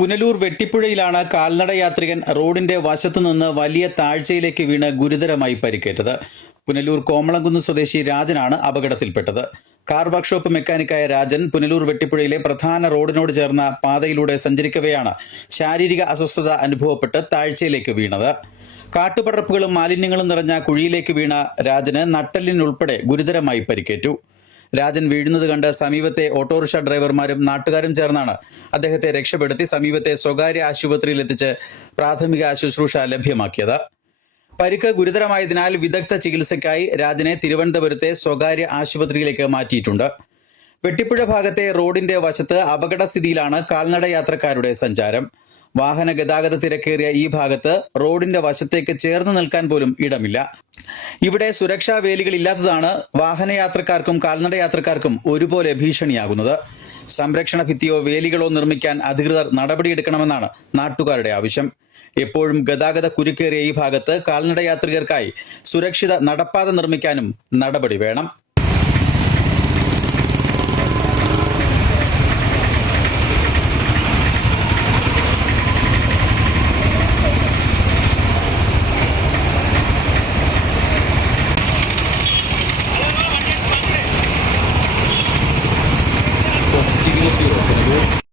പുനലൂർ വെട്ടിപ്പുഴയിലാണ് കാൽനട യാത്രികൻ റോഡിന്റെ വശത്തുനിന്ന് വലിയ താഴ്ചയിലേക്ക് വീണ് ഗുരുതരമായി പരിക്കേറ്റത്. പുനലൂർ കോമളംകുന്ന് സ്വദേശി രാജനാണ് അപകടത്തിൽപ്പെട്ടത്. കാർ വർക്ക്ഷോപ്പ് മെക്കാനിക്കായ രാജൻ പുനലൂർ വെട്ടിപ്പുഴയിലെ പ്രധാന റോഡിനോട് ചേർന്ന പാതയിലൂടെ സഞ്ചരിക്കവെയാണ് ശാരീരിക അസ്വസ്ഥത അനുഭവപ്പെട്ട് താഴ്ചയിലേക്ക് വീണത്. കാട്ടുപടർപ്പുകളും മാലിന്യങ്ങളും നിറഞ്ഞ കുഴിയിലേക്ക് വീണ രാജന് നട്ടെല്ലിനുൾപ്പെടെ ഗുരുതരമായി പരിക്കേറ്റു. രാജൻ വീഴുന്നത് കണ്ട് സമീപത്തെ ഓട്ടോറിക്ഷ ഡ്രൈവർമാരും നാട്ടുകാരും ചേർന്നാണ് അദ്ദേഹത്തെ രക്ഷപ്പെടുത്തി സമീപത്തെ സ്വകാര്യ ആശുപത്രിയിൽ എത്തിച്ച് പ്രാഥമിക ശുശ്രൂഷ ലഭ്യമാക്കിയത്. പരിക്ക് ഗുരുതരമായതിനാൽ വിദഗ്ധ ചികിത്സയ്ക്കായി രാജനെ തിരുവനന്തപുരത്തെ സ്വകാര്യ ആശുപത്രിയിലേക്ക് മാറ്റിയിട്ടുണ്ട്. വെട്ടിപ്പുഴ ഭാഗത്തെ റോഡിന്റെ വശത്ത് അപകടസ്ഥിതിയിലാണ് കാൽനട യാത്രക്കാരുടെ സഞ്ചാരം. വാഹന ഗതാഗത തിരക്കേറിയ ഈ ഭാഗത്ത് റോഡിന്റെ വശത്തേക്ക് ചേർന്ന് നിൽക്കാൻ പോലും ഇടമില്ല. ഇവിടെ സുരക്ഷാ വേലികളില്ലാത്തതാണ് വാഹനയാത്രക്കാർക്കും കാൽനട യാത്രക്കാർക്കും ഒരുപോലെ ഭീഷണിയാകുന്നത്. സംരക്ഷണ ഭിത്തിയോ വേലികളോ നിർമ്മിക്കാൻ അധികൃതർ നടപടിയെടുക്കണമെന്നാണ് നാട്ടുകാരുടെ ആവശ്യം. എപ്പോഴും ഗതാഗത കുരുക്കേറിയ ഈ ഭാഗത്ത് കാൽനട യാത്രികർക്കായി സുരക്ഷിത നടപ്പാത നിർമ്മിക്കാനും നടപടി വേണം.